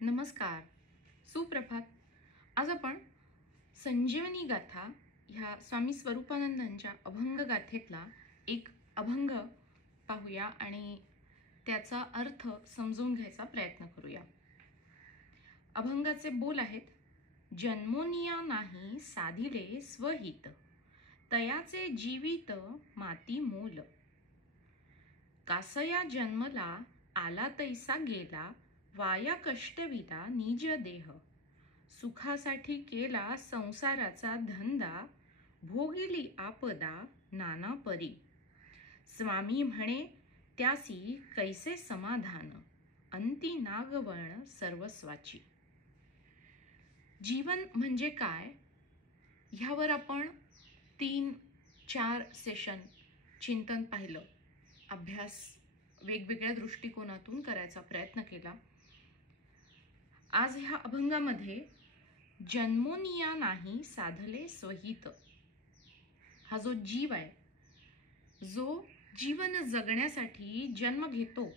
नमस्कार, सुप्रभात. आज आपण संजीवनी गाथा ह्या स्वामी स्वरूपानंदांच्या अभंग गाथेतला एक अभंग पाहूया आणि त्याचा अर्थ समजून घ्यायचा प्रयत्न करूया. अभंगाचे बोल आहेत. जन्मोनिया नाही साधिले स्वहित, तयाचे जीवित माती मोल. कासया जन्मला आला तैसा गेला, वाया कष्टविला निज देह. सुखासाठी केला संसाराचा धंदा, भोगिली आपदा नाना परी. स्वामी म्हणे त्यासी कैसे समाधान, अंती नागवण सर्वस्वाची. जीवन म्हणजे काय ह्यावर आपण 3-4 सेशन चिंतन पाहिलं, अभ्यास वेगवेगळ्या दृष्टिकोनातून करायचा प्रयत्न केला. आज ह्या अभंगामध्ये जन्मोनिया नाही साधले स्वहित, हा जो जीव आहे, जो जीवन जगण्यासाठी जन्म घेतो,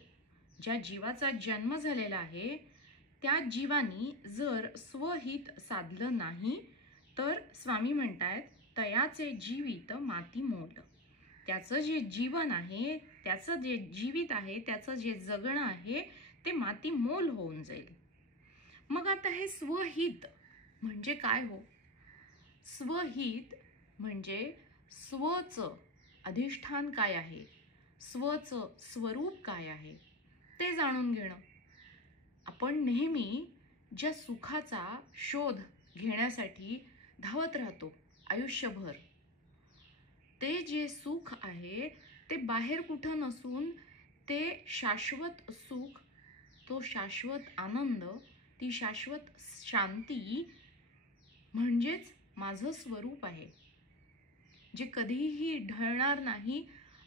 ज्या जीवाचा जन्म झालेला आहे त्या जीवानी जर स्वहित साधलं नाही तर स्वामी म्हणतायत तयाचे जीवित माती मोल. त्याचं जे जीवन आहे, त्याचं जे जीवित आहे, त्याचं जे जगणं आहे ते माती मोल होऊन जाईल. मग आता हे स्वहित म्हणजे काय हो? स्वहित म्हणजे स्वचं अधिष्ठान काय आहे, स्वचं स्वरूप काय आहे ते जाणून घेणं. आपण नेहमी ज्या सुखाचा शोध घेण्यासाठी धावत राहतो आयुष्यभर, ते जे सुख आहे ते बाहेर कुठं नसून ते शाश्वत सुख, तो शाश्वत आनंद, ती शाश्वत शांती म्हणजेच माझं स्वरूप आहे. जे कधीही ढळणार नाही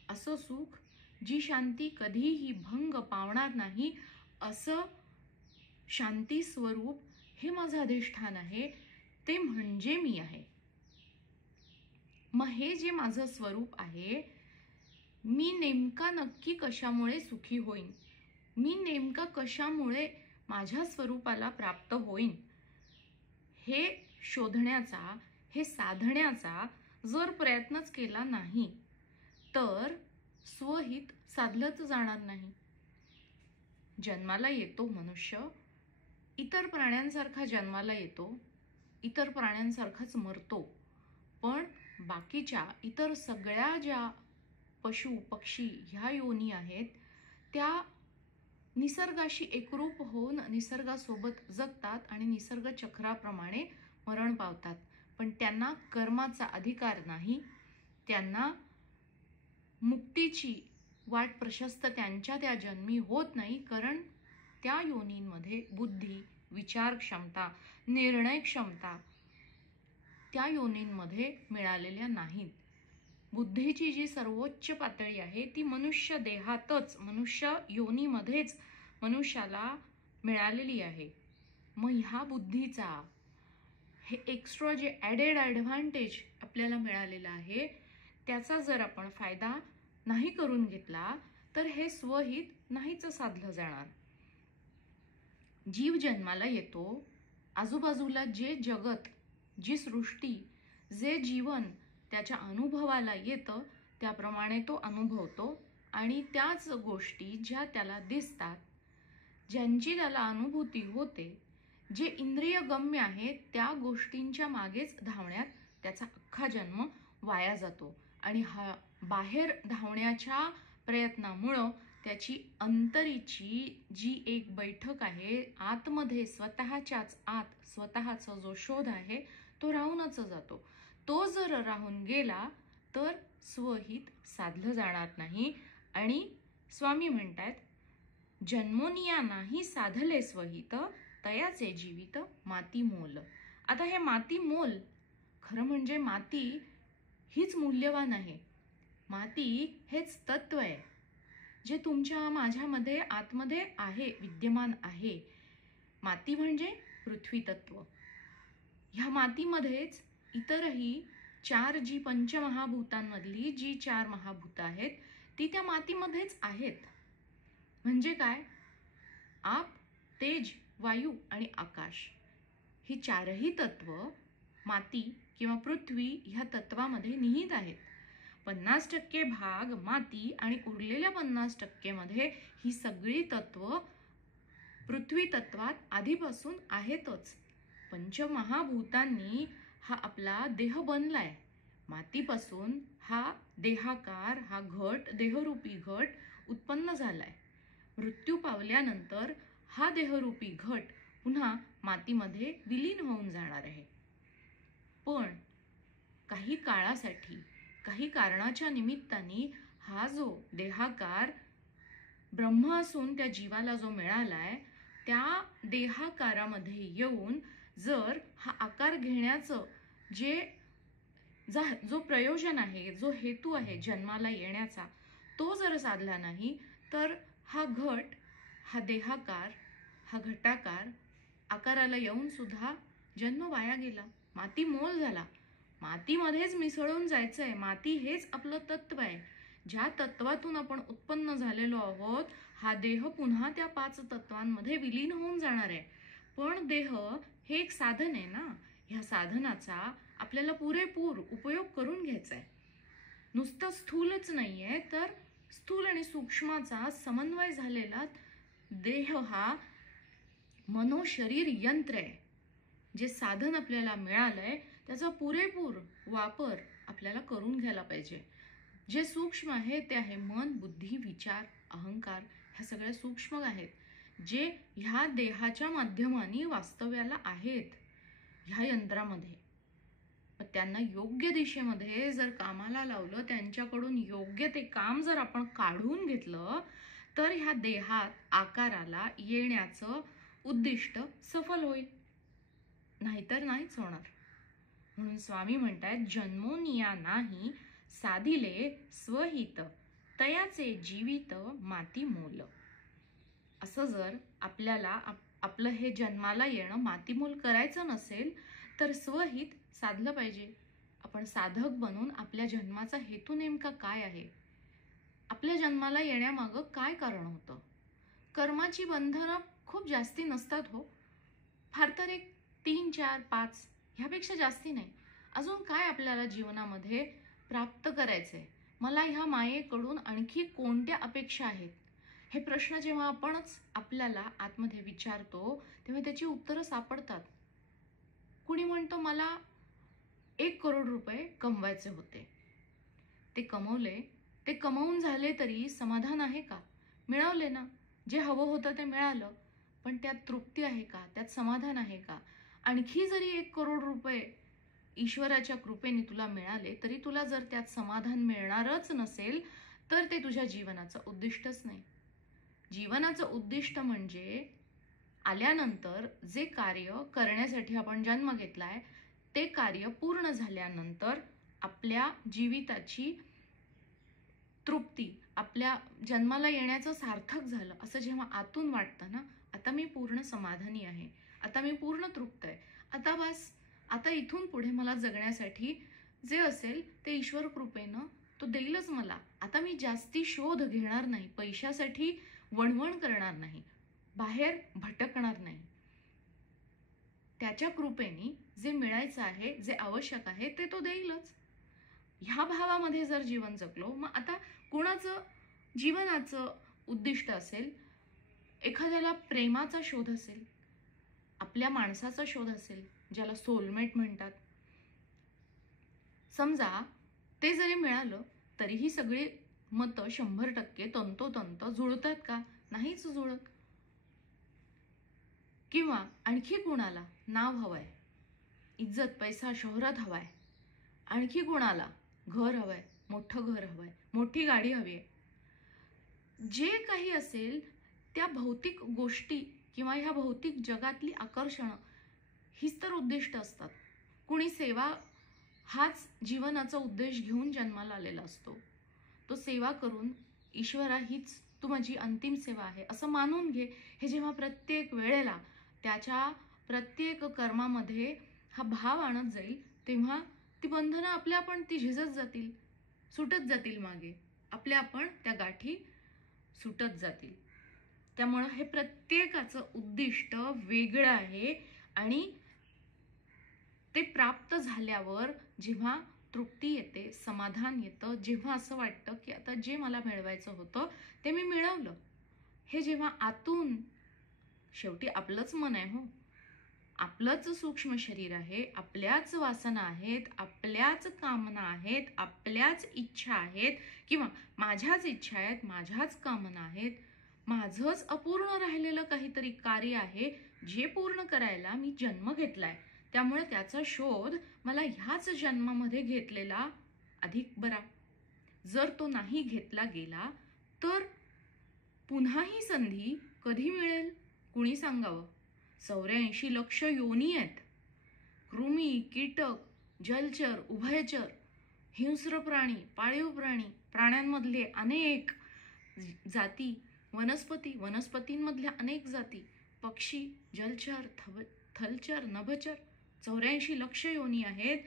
असं सुख, जी शांती कधीही भंग पावणार नाही असं शांती स्वरूप, हे माझं अधिष्ठान आहे, ते म्हणजे मी आहे. मग हे जे माझं स्वरूप आहे, मी नेमका नक्की कशामुळे सुखी होईन, मी नेमका कशामुळे माझ्या स्वरूपाला प्राप्त होईन, हे शोधण्याचा, हे साधण्याचा जर प्रयत्नच केला नाही तर स्वहित साधलंच जाणार नाही. जन्माला येतो मनुष्य, इतर प्राण्यांसारखा जन्माला येतो, इतर प्राण्यांसारखाच मरतो, पण बाकीच्या इतर सगळ्या ज्या पशु पक्षी ह्या योनी आहेत त्या निसर्गाशी एकरूप होऊन निसर्गासोबत जगतात आणि निसर्ग चक्राप्रमाणे मरण पावतात. पण त्यांना कर्माचा अधिकार नाही, त्यांना मुक्तीची वाट प्रशस्त त्यांच्या त्या जन्मी होत नाही, कारण त्या योनींमध्ये बुद्धी, विचार क्षमता, निर्णय क्षमता त्या योनींमध्ये मिळालेल्या नाहीत. बुद्धीची जी सर्वोच्च पातळी आहे ती मनुष्य देहातच, मनुष्य योनीमध्येच मनुष्याला मिळालेली आहे. मग ह्या बुद्धीचा हे एक्स्ट्रा जे ॲडेड ॲडव्हान्टेज आपल्याला मिळालेला आहे, त्याचा जर आपण फायदा नाही करून घेतला तर हे स्वहित नाहीच साधलं जाणार. जीव जन्माला येतो, आजूबाजूला जे जगत, जी सृष्टी, जे जीवन त्याच्या अनुभवाला येतं त्याप्रमाणे तो अनुभवतो आणि त्याच गोष्टी ज्या त्याला दिसतात, ज्यांची त्याला अनुभूती होते, जे इंद्रिय गम्य आहेत, त्या गोष्टींच्या मागेच धावण्यात त्याचा अख्खा जन्म वाया जातो. आणि हा बाहेर धावण्याच्या प्रयत्नामुळं त्याची अंतरीची जी एक बैठक आहे, आतमध्ये स्वतःच्याच आत स्वतःचा जो शोध आहे तो राहूनच जातो. तो जर राहून गेला तर स्वहित साधलं जाणार नाही. आणि स्वामी म्हणतात जन्मोनिया नाही साधले स्वहित, तयाचे जीवित माती मोल. आता हे माती मोल, खरं म्हणजे माती हीच मूल्यवान आहे. माती हेच तत्व आहे जे तुमच्या माझ्यामध्ये आतमध्ये आहे, विद्यमान आहे. माती म्हणजे पृथ्वी तत्व. ह्या मातीमध्येच इतरही 4 जी पंचमहाभूतांमधली जी 4 महाभूत आहेत ती त्या मातीमध्येच आहेत. म्हणजे काय? आप, तेज, वायू आणि आकाश ही चारही तत्व माती किंवा पृथ्वी ह्या तत्वामध्ये निहित आहेत. 50% भाग माती आणि उरलेल्या 50% मध्ये ही सगळी तत्व पृथ्वी तत्वात आधीपासून आहेतच. पंचमहाभूतांनी हा आपला देह बनलाय. मातीपासून हा देहाकार, हा घट, देहरूपी घट उत्पन्न झालाय. मृत्यू पावल्यानंतर हा देहरूपी घट पुन्हा मातीमध्ये विलीन होऊन जाणार आहे. पण काही काळासाठी, काही कारणाच्या निमित्ताने हा जो देहाकार ब्रह्म असून त्या जीवाला जो मिळालाय, त्या देहाकारामध्ये येऊन जर हा आकार घेण्याचं जो प्रयोजन आहे, जो हेतू आहे जन्माला येण्याचा, तो जर साधला नाही तर हा घट, हा देहाकार, हा घटाकार आकाराला येऊन सुद्धा जन्म वाया गेला, माती मोल झाला. मातीमध्येच मिसळून जायचंय. माती हेच आपलं तत्व आहे. ज्या तत्वातून आपण उत्पन्न झालेलो आहोत, हा देह पुन्हा त्या 5 तत्वांमध्ये विलीन होऊन जाणार आहे. पण देह हे एक साधन आहे ना. ह्या साधनाचा आपल्याला पुरेपूर उपयोग करून घ्यायचा आहे. नुसतं स्थूलच नाहीये, तर स्थूल आणि सूक्ष्माचा समन्वय झालेला देह हा मनोशरीर यंत्र आहे. जे साधन आपल्याला मिळालंय त्याचा पुरेपूर वापर आपल्याला करून घ्यायला पाहिजे. जे सूक्ष्म आहे ते आहे मन, बुद्धी, विचार, अहंकार. ह्या सगळ्या सूक्ष्म आहेत, जे ह्या देहाच्या माध्यमाने वास्तव्याला आहेत ह्या यंत्रामध्ये. त्यांना योग्य दिशेमध्ये जर कामाला लावलं, त्यांच्याकडून योग्य ते काम जर आपण काढून घेतलं, तर ह्या देहात आकाराला येण्याचं उद्दिष्ट सफल होईल. नाहीतर नाहीच होणार. म्हणून स्वामी म्हणतायत, जन्मोनिया नाही साधिले स्वहित, तयाचे जीवित माती मोल. असं जर आपल्याला आपलं हे जन्माला येणं मातीमोल करायचं नसेल तर स्वहित साधलं पाहिजे. आपण साधक बनून आपल्या जन्माचा हेतू नेमका काय आहे, आपल्या जन्माला येण्यामागं काय कारण होतं. कर्माची बंधनं खूप जास्ती नसतात हो. फार तर एक 3, 4, 5 ह्यापेक्षा जास्ती नाही. अजून काय आपल्याला जीवनामध्ये प्राप्त करायचंय, मला ह्या मायेकडून आणखी कोणत्या अपेक्षा आहेत, हे प्रश्न जेव्हा आपणच आपल्याला आतमध्ये विचारतो तेव्हा त्याची उत्तरं सापडतात. कुणी म्हणतो मला 1 करोड रुपये कमवायचे होते, ते कमवले, ते कमवून झाले तरी समाधान आहे का? मिळवले ना, जे हवं होतं ते मिळालं, पण त्यात तृप्ती आहे का, त्यात समाधान आहे का? आणखी जरी 1 करोड रुपये ईश्वराच्या कृपेने तुला मिळाले तरी तुला जर त्यात समाधान मिळणारच नसेल तर ते तुझ्या जीवनाचं उद्दिष्टच नाही. जीवनाचं उद्दिष्ट म्हणजे आल्यानंतर जे कार्य करण्यासाठी आपण जन्म घेतलाय ते कार्य पूर्ण झाल्यानंतर आपल्या जीविताची तृप्ती, आपल्या जन्माला येण्याचं सार्थक झालं असं जेव्हा आतून वाटतं ना, आता मी पूर्ण समाधानी आहे, आता मी पूर्ण तृप्त आहे, आता बस, आता इथून पुढे मला जगण्यासाठी जे असेल ते ईश्वर कृपेनं तो देईलच मला. आता मी जास्ती शोध घेणार नाही, पैशासाठी वणवण करणार नाही, बाहेर भटकणार नाही. त्याच्या कृपेने जे मिळायचं आहे, जे आवश्यक आहे ते तो देईलच. ह्या भावामध्ये जर जीवन जगलो, मग आता कुणाचं जीवनाचं उद्दिष्ट असेल, एखाद्याला प्रेमाचा शोध असेल, आपल्या माणसाचा शोध असेल, ज्याला सोलमेट म्हणतात. समजा ते जरी मिळालं तरीही सगळी मतं 100% तंतोतंत जुळतात का? नाहीच जुळत. किंवा आणखी कुणाला नाव हवंय, इज्जत, पैसा, शोहरत हवाय, आणखी कुणाला घर हवंय, मोठं घर हवंय, मोठी गाडी हवी आहे. जे काही असेल त्या भौतिक गोष्टी किंवा ह्या भौतिक जगातली आकर्षणं हीच तर उद्दिष्ट असतात. कुणी सेवा हाच जीवनाचा उद्देश घेऊन जन्माला आलेला असतो. तो सेवा करून ईश्वरा हीच तू माझी अंतिम सेवा आहे असं मानून घे. हे जेव्हा प्रत्येक वेळेला त्याच्या प्रत्येक कर्मामध्ये हा भाव आणत जाईल तेव्हा ती बंधनं आपल्या आपण ती झिजत जातील, सुटत जातील मागे, आपल्या आपण त्या गाठी सुटत जातील. त्यामुळं हे प्रत्येकाचं उद्दिष्ट वेगळं आहे आणि ते प्राप्त झाल्यावर जेव्हा तृप्ती येते, समाधान येतं, जेव्हा असं वाटतं की आता जे मला मिळवायचं होतं ते मी मिळवलं, हे जेव्हा आतून, शेवटी आपलंच मन आहे हो, आपलंच सूक्ष्म शरीर आहे, आपल्याच वासना आहेत, आपल्याच कामना आहेत, आपल्याच इच्छा आहेत, किंवा माझ्याच इच्छा आहेत, माझ्याच कामना आहेत, माझंच अपूर्ण राहिलेलं काहीतरी कार्य आहे जे पूर्ण करायला मी जन्म घेतलाय. त्यामुळे त्याचा शोध मला ह्याच जन्मामध्ये घेतलेला अधिक बरा. जर तो नाही घेतला गेला तर पुन्हा ही संधी कधी मिळेल कुणी सांगावं? 84 लक्ष योनी आहेत. कृमी, कीटक, जलचर, उभयचर, हिंस्र प्राणी, पाळीव प्राणी, प्राण्यांमधले अनेक जाती, वनस्पतींमधल्या अनेक जाती, पक्षी, जलचर, थलचर, नभचर, 84 लक्ष योनी आहेत.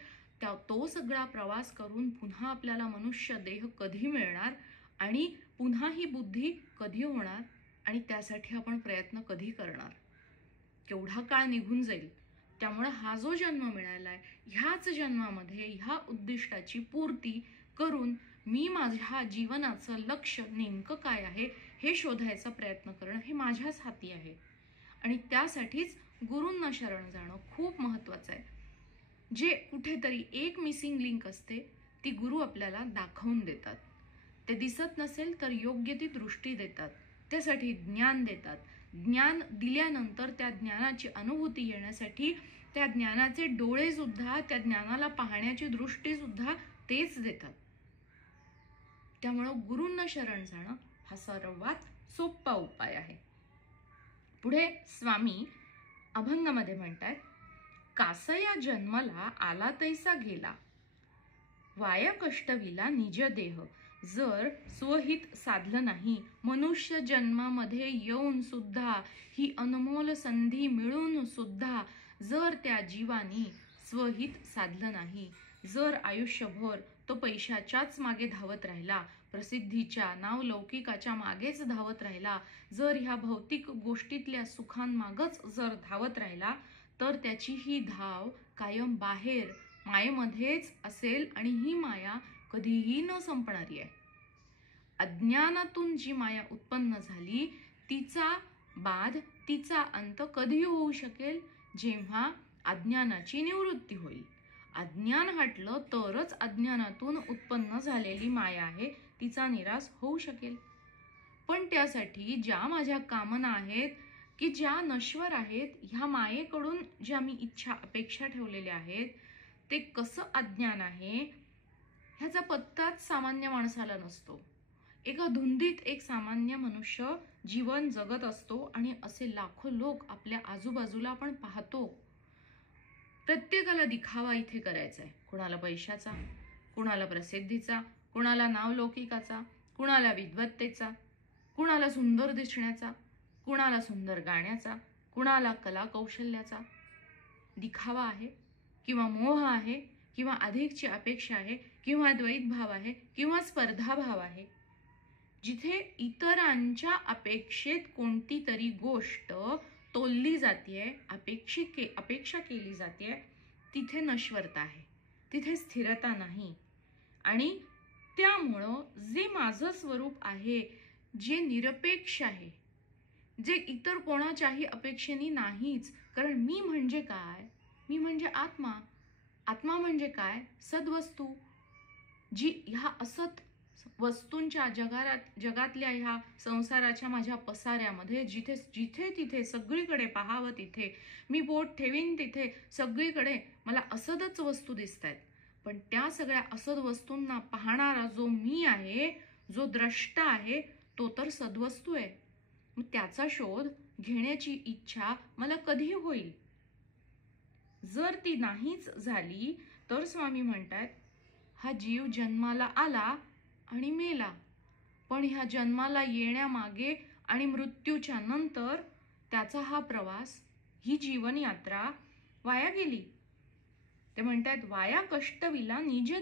तो सगळा प्रवास करून पुन्हा आपल्याला मनुष्य देह कधी मिळणार आणि पुन्हा ही बुद्धी कधी होणार आणि त्यासाठी आपण प्रयत्न कधी करणार? केवढा काळ निघून जाईल. त्यामुळे हा जो जन्म मिळालाय, ह्याच जन्मामध्ये ह्या उद्दिष्टाची पूर्ती करून मी माझ्या जीवनाचं लक्ष नेमकं काय आहे हे शोधायचा प्रयत्न करणं हे माझ्याच हाती आहे. आणि त्यासाठीच गुरूंना शरण जाणं खूप महत्त्वाचं आहे. जे कुठेतरी एक मिसिंग लिंक असते ती गुरु आपल्याला दाखवून देतात. ते दिसत नसेल तर योग्य ती दृष्टी देतात, त्यासाठी ज्ञान देतात. ज्ञान दिल्यानंतर त्या ज्ञानाची अनुभूती येण्यासाठी त्या ज्ञानाचे डोळे सुद्धा, त्या ज्ञानाला पाहण्याची दृष्टी सुद्धा तेच देतात. त्यामुळं गुरूंना शरण जाणं हा सर्वात सोपा उपाय आहे. पुढे स्वामी अभंगामध्ये म्हणतात, कासया जन्मला आला तैसा गेला, वाया कष्टविला निज देह. जर स्वहित साधलं नाही, मनुष्य जन्मामध्ये येऊन सुद्धा, ही अनमोल संधी मिळून सुद्धा जर त्या जीवानी स्वहित साधलं नाही, जर आयुष्यभर तो पैशाच्याच मागे धावत राहिला, प्रसिद्धीच्या, नावलौकिकाच्या मागेच धावत राहिला, जर ह्या भौतिक गोष्टीतल्या सुखांमागच जर धावत राहिला, तर त्याची ही धाव कायम बाहेर मायेमध्येच असेल आणि ही माया कधीही न संपणारी आहे. अज्ञानातून जी माया उत्पन्न झाली तिचा बाध, तिचा अंत कधी होऊ शकेल? जेव्हा अज्ञानाची निवृत्ती होईल. अज्ञान हटलं तरच अज्ञानातून उत्पन्न झालेली माया आहे तिचा निराश होऊ शकेल. पण त्यासाठी ज्या माझ्या कामना आहेत की ज्या नश्वर आहेत, ह्या मायेकडून ज्या मी इच्छा अपेक्षा ठेवलेल्या आहेत, ते कसं अज्ञान आहे ह्याचा पत्ताच सामान्य माणसाला नसतो. एका धुंदीत एक सामान्य मनुष्य जीवन जगत असतो आणि असे लाखो लोक आपल्या आजूबाजूला आपण पाहतो. प्रत्येकाला दिखावा इथे करायचा आहे. कुणाला पैशाचा, कुणाला प्रसिद्धीचा, कुणाला नावलौकिकाचा, कुणाला विद्वत्तेचा, कुणाला सुंदर दिसण्याचा, कुणाला सुंदर गाण्याचा, कुणाला कला कौशल्याचा. दिखावा आहे किंवा मोह आहे किंवा अधिकची अपेक्षा आहे किंवा द्वैत भाव आहे किंवा स्पर्धा भाव आहे. जिथे इतरांच्या अपेक्षेत कोणती तरी गोष्ट तोलली जाते, अपेक्षा केली जाते, तिथे नश्वरता आहे, तिथे स्थिरता नाही. आणि त्यामुळं जे माझं स्वरूप आहे, जे निरपेक्ष आहे, जे इतर कोणाच्याही अपेक्षेने नाहीच, कारण मी म्हणजे काय? मी म्हणजे आत्मा. आत्मा म्हणजे काय? सद्वस्तू. जी ह्या असत वस्तूंच्या जगातल्या ह्या संसाराच्या माझ्या पसाऱ्यामध्ये जिथे तिथे सगळीकडे पाहावं तिथे मी बोट ठेवीन, तिथे सगळीकडे मला असदच वस्तू दिसत आहेत. पण त्या सगळ्या असद वस्तूंना पाहणारा जो मी आहे, जो द्रष्टा आहे, तो तर सद्वस्तू आहे. मग त्याचा शोध घेण्याची इच्छा मला कधी होईल? जर ती नाहीच झाली तर स्वामी म्हणतात, हा जीव जन्माला आला आणि मेला, पण ह्या जन्माला येण्यामागे आणि मृत्यूच्या नंतर त्याचा हा प्रवास, ही जीवन यात्रा वाया गेली. ते म्हणतात, वाया कष्टविला निज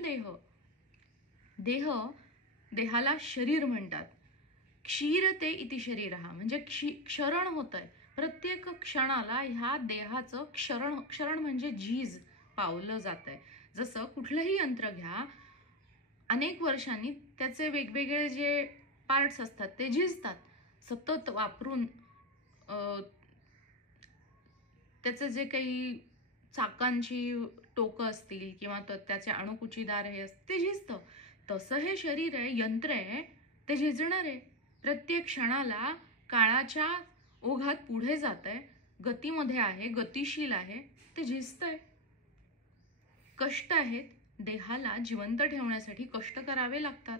देह. देहाला शरीर म्हणतात क्षीरते इति शरीरः म्हणजे क्षरण होतंय. प्रत्येक क्षणाला ह्या देहाचं क्षरण म्हणजे झीज पावलं जातंय. जसं कुठलंही यंत्र घ्या, अनेक वर्षांनी त्याचे वेगवेगळे जे पार्ट्स असतात ते झिजतात. सतत वापरून त्याचे जे काही चाकांची टोकं असतील किंवा त्याचे अणुकुचीदार हे ते झिजतं. तसं हे शरीर आहे, यंत्र आहे, ते झिजणार आहे. प्रत्येक क्षणाला काळाच्या ओघात पुढे जातंय, गतीमध्ये आहे, गतिशील आहे, ते झिजतंय. कष्ट आहेत. देहाला जिवंत ठेवण्यासाठी कष्ट करावे लागतात.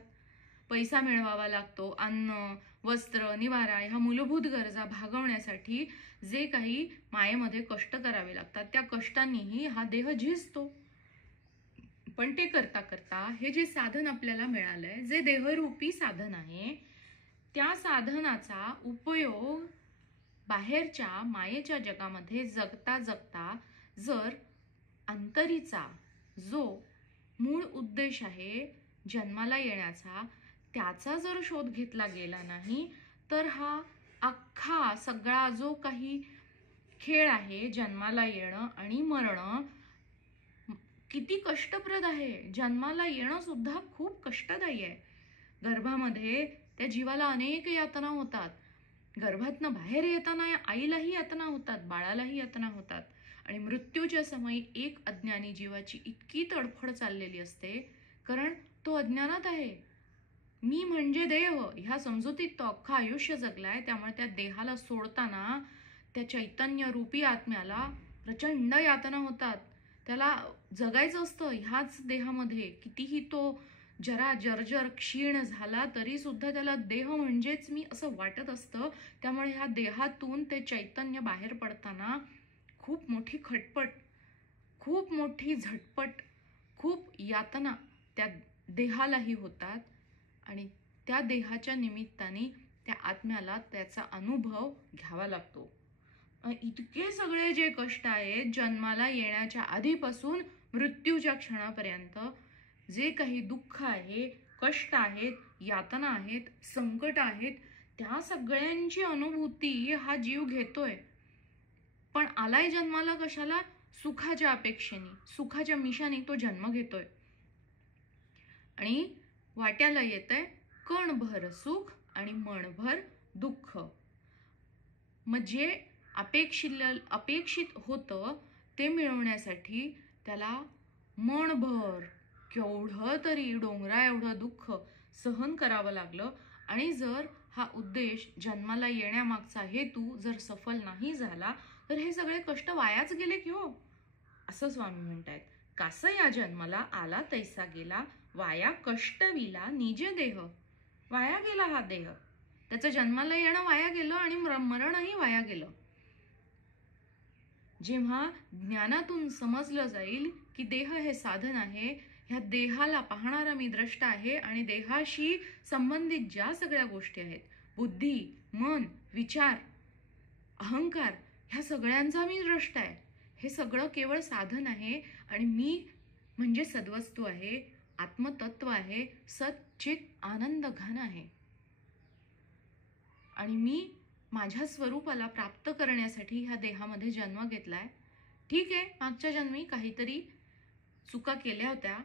पैसा मिळवावा लागतो. अन्न, वस्त्र, निवारा ह्या मूलभूत गरजा भागवण्यासाठी जे काही मायेमध्ये कष्ट करावे लागतात, त्या कष्टांनीही हा देह झिजतो. पण ते करता करता हे जे साधन आपल्याला मिळालंय, जे देहरूपी साधन आहे, त्या साधनाचा उपयोग बाहेरच्या मायेच्या जगामध्ये जगता जगता जर अंतरीचा जो मूळ उद्देश आहे जन्माला येण्याचा, त्याचा जर शोध घेतला गेला नाही, तर हा अख्खा सगळा जो काही खेळ आहे, जन्माला येणं आणि मरणं, किती कष्टप्रद आहे. जन्माला येणं सुद्धा खूप कष्टदायी आहे. गर्भामध्ये त्या जीवाला अनेक यातना होतात. गर्भातनं बाहेर येताना आईलाही यातना होतात, बाळालाही यातना होतात. आणि मृत्यूच्या समयी एक अज्ञानी जीवाची इतकी तडफड चाललेली असते, कारण तो अज्ञानात आहे. मी म्हणजे देह ह्या समजुतीत तो अख्खा आयुष्य जगलाय. त्यामुळे त्या देहाला सोडताना त्या चैतन्य रूपी आत्म्याला प्रचंड यातना होतात. त्याला जगायचं असतं ह्याच देहामध्ये. कितीही तो जरा जर्जर क्षीण झाला तरी सुद्धा त्याला देह म्हणजेच मी असं वाटत असतं. त्यामुळे ह्या देहातून ते चैतन्य बाहेर पडताना खूप मोठी खटपट, खूप मोठी झटपट, खूप यातना त्या देहालाही होतात. आणि त्या देहाच्या निमित्ताने त्या आत्म्याला त्याचा अनुभव घ्यावा लागतो. इतके सगळे जे कष्ट आहेत जन्माला येण्याच्या आधीपासून मृत्यूच्या क्षणापर्यंत, जे काही दुःख आहे, कष्ट आहेत, यातना आहेत, संकट आहेत, त्या सगळ्यांची अनुभूती हा जीव घेतोय. पण आलाय जन्माला कशाला? सुखाच्या अपेक्षेने, सुखाच्या मिशाने तो जन्म घेतोय. आणि वाट्याला येतंय कणभर सुख आणि मणभर दुःख. मग जे अपेक्षित होतं ते मिळवण्यासाठी त्याला मनभर केवढं तरी डोंगरा एवढं दुःख सहन करावं लागलं. आणि जर हा उद्देश जन्माला येण्यामागचा हेतू जर सफल नाही झाला, तर हे सगळे कष्ट वायाच गेले की हो. असं स्वामी म्हणतायत, कास या जन्माला आला तैसा गेला, वाया कष्टविला निज देह. वाया गेला हा देह, त्याचं जन्माला येणं वाया गेलं आणि मरणही वाया गेलं. जेव्हा ज्ञानातून समजलं जाईल की देह हे साधन आहे, ह्या देहाला पाहणारा मी द्रष्टा आहे आणि देहाशी संबंधित ज्या सगळ्या गोष्टी आहेत, बुद्धी, मन, विचार, अहंकार, ह्या सगळ्यांचा मी द्रष्टा आहे. हे सगळं केवळ साधन आहे आणि मी म्हणजे सद्वस्तू आहे, आत्मतत्व आहे, सच्चित आनंद घन आहे. आणि मी माझ्या स्वरूपाला प्राप्त करण्यासाठी ह्या देहामध्ये जन्म घेतलाय. ठीक आहे, मागच्या जन्मी काहीतरी चुका केल्या होत्या,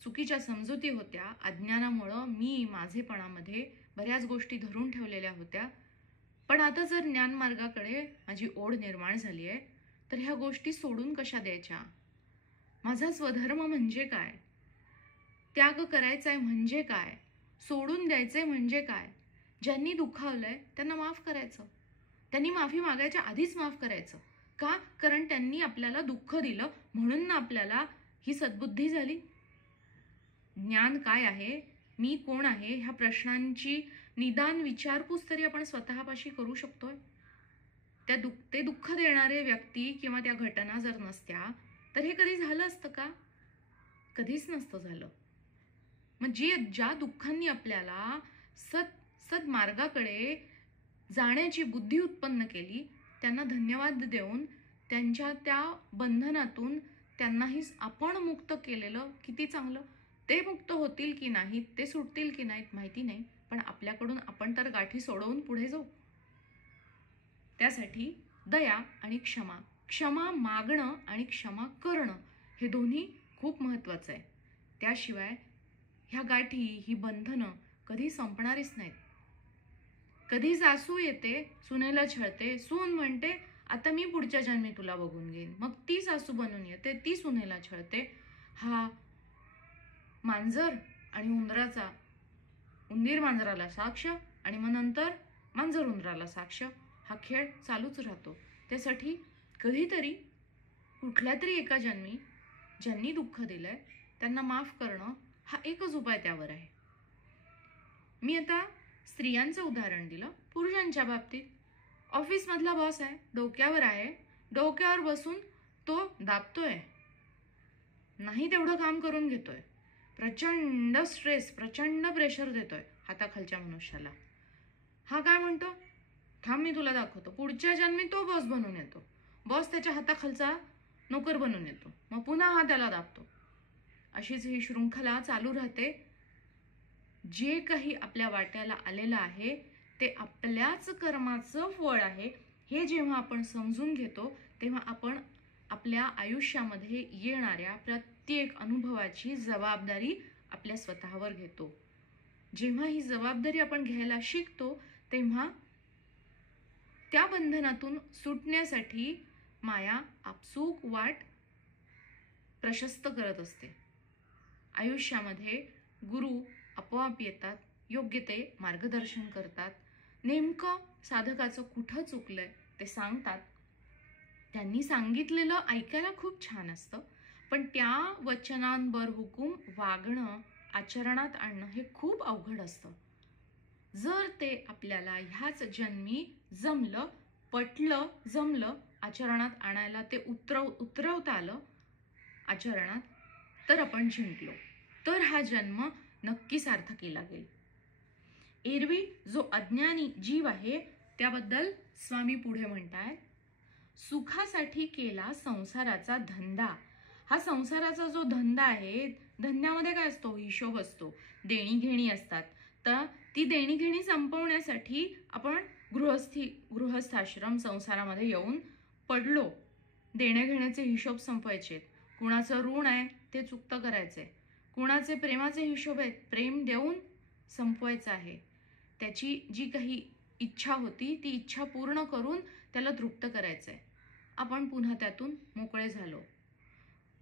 चुकीच्या समजुती होत्या, अज्ञानामुळं मी माझेपणामध्ये बऱ्याच गोष्टी धरून ठेवलेल्या होत्या. पण आता जर ज्ञानमार्गाकडे माझी ओढ निर्माण झाली आहे, तर ह्या गोष्टी सोडून कशा द्यायच्या? माझा स्वधर्म म्हणजे काय? त्याग करायचाय म्हणजे काय? सोडून द्यायचंय म्हणजे काय? ज्यांनी दुखावलंय त्यांना माफ करायचं. त्यांनी माफी मागायच्या आधीच माफ करायचं. का? कारण त्यांनी आपल्याला दुःख दिलं म्हणून ना आपल्याला ही सद्बुद्धी झाली. ज्ञान काय आहे, मी कोण आहे, ह्या प्रश्नांची निदान विचारपूस तरी आपण स्वतःपाशी करू शकतोय. ते दुःख देणारे व्यक्ती किंवा त्या घटना जर नसत्या तर हे कधी झालं असतं का? कधीच नसतं झालं. मग ज्या दुःखांनी आपल्याला सद्मार्गाकडे जाण्याची बुद्धी उत्पन्न केली, त्यांना धन्यवाद देऊन त्यांच्या त्या बंधनातून त्यांनाही आपण मुक्त केलेलं किती चांगलं. ते मुक्त होतील की नाहीत, ते सुटतील की नाहीत माहिती नाही, पण आपल्याकडून आपण तर गाठी सोडवून पुढे जाऊ. त्यासाठी दया आणि क्षमा, क्षमा मागणं आणि क्षमा करणं हे दोन्ही खूप महत्त्वाचं आहे. त्याशिवाय ह्या गाठी, ही बंधनं कधी संपणारीच नाहीत. कधी सासू येते, सुनेला छळते, सून म्हणते आता मी पुढच्या जन्मी तुला बघून घेईन, मग ती सासू बनून येते, ती सुनेला छळते. हा मांजर आणि उंदराचा, उंदीर मांजराला साक्ष आणि मग नंतर मांजर उंदराला साक्ष, हा खेळ चालूच राहतो. त्यासाठी कधीतरी कुठल्या तरी एका जन्मी ज्यांनी दुःख दिलंय त्यांना माफ करणं हा एकच उपाय त्यावर आहे. मी आता स्त्रियांचं उदाहरण दिलं. पुरुषांच्या बाबतीत ऑफिसमधला बॉस आहे, डोक्यावर आहे, डोक्यावर बसून तो दाबतोय, नाही तेवढं काम करून घेतोय, प्रचंड स्ट्रेस, प्रचंड प्रेशर देतोय हाताखालच्या मनुष्याला. हा काय म्हणतो, थांब मी तुला दाखवतो. पुढच्या जन्मी तो बॉस बनून येतो, बॉस त्याच्या हाताखालचा नोकर बनून येतो, मग पुन्हा हा त्याला दाबतो. अशीच ही शृंखला चालू राहते. जे काही आपल्या वाट्याला आलेलं आहे ते आपल्याच कर्माचं फळ आहे हे जेव्हा आपण समजून घेतो तेव्हा आपण आपल्या आयुष्यामध्ये येणाऱ्या प्रत्येक अनुभवाची जबाबदारी आपल्या स्वतःवर घेतो. जेव्हा ही जबाबदारी आपण घ्यायला शिकतो तेव्हा त्या बंधनातून सुटण्यासाठी माया आपसूक वाट प्रशस्त करत असते. आयुष्यामध्ये गुरु आपोआप येतात, योग्य ते मार्गदर्शन करतात, नेमकं साधकाचं कुठं चुकलंय ते सांगतात. त्यांनी सांगितलेलं ऐकायला खूप छान असतं, पण त्या वचनांवर हुकूम वागणं, आचरणात आणणं हे खूप अवघड असतं. जर ते आपल्याला ह्याच जन्मी जमलं, पटलं, जमलं, आचरणात आणायला ते उतरवता आलं आचरणात, तर आपण जिंकलो, तर हा जन्म नक्की सार्थकीला गेल. एरवी जो अज्ञानी जीव आहे त्याबद्दल स्वामी पुढे म्हणतायत, सुखासाठी केला संसाराचा धंदा. हा संसाराचा जो धंदा आहे, धंद्यामध्ये काय असतो, हिशोब असतो, देणी घेणी असतात. तर ती देणी घेणी संपवण्यासाठी आपण गृहस्थाश्रम संसारामध्ये येऊन पडलो. देणे घेण्याचे हिशोब संपवायचे, कुणाचं ऋण आहे ते चुकतं करायचंय, कुणाचे प्रेमाचे हिशोब आहेत, प्रेम देऊन संपवायचं आहे. त्याची जी काही इच्छा होती ती इच्छा पूर्ण करून त्याला तृप्त करायचंय. आपण पुन्हा त्यातून मोकळे झालो.